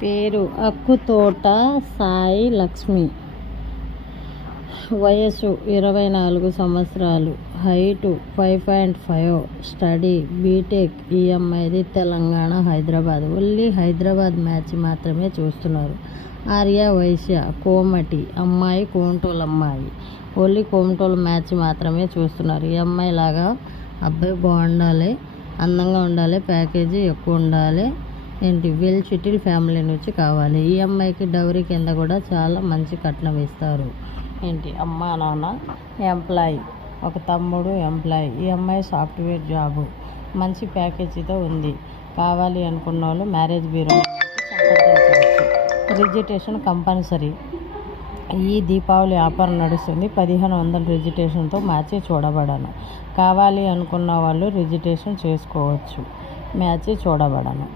పేరు అక్కుతోట సాయి లక్ష్మి. వయసు 24 సంవత్సరాలు. హైటు 5.5. Study B Tech. ఈఎంఐది తెలంగాణ, హైదరాబాద్. ఓన్లీ హైదరాబాద్ మ్యాచ్ మాత్రమే చూస్తున్నారు. ఆర్య వైశ్య, కోమటి అమ్మాయి, కోమటోలు అమ్మాయి. ఓన్లీ కోమటోలు మ్యాచ్ మాత్రమే చూస్తున్నారు. ఈ అమ్మాయి లాగా అబ్బాయి బాగుండాలి, అందంగా ఉండాలి, ప్యాకేజీ ఎక్కువ ఉండాలి, వెల్ సెటిల్ ఫ్యామిలీ నుంచి కావాలి. ఈ అమ్మాయికి డౌరీ కింద కూడా చాలా మంచి కట్నం ఇస్తారు. అమ్మా నాన్న ఎంప్లాయీ, ఒక తమ్ముడు ఎంప్లాయీ. ఈ అమ్మాయి సాఫ్ట్వేర్ జాబు, మంచి ప్యాకేజీతో ఉంది. కావాలి అనుకున్న వాళ్ళు మ్యారేజ్ బ్యూరో సంప్రదించవచ్చు. Registration compulsory. ఈ దీపావళి ఆఫర్ నడుస్తుంది. 1500 రిజిస్ట్రేషన్తో మ్యాచ్ చూడబడను. కావాలి అనుకున్న వాళ్ళు రిజిస్ట్రేషన్ చేసుకోవచ్చు. మ్యాచ్ చూడబడను.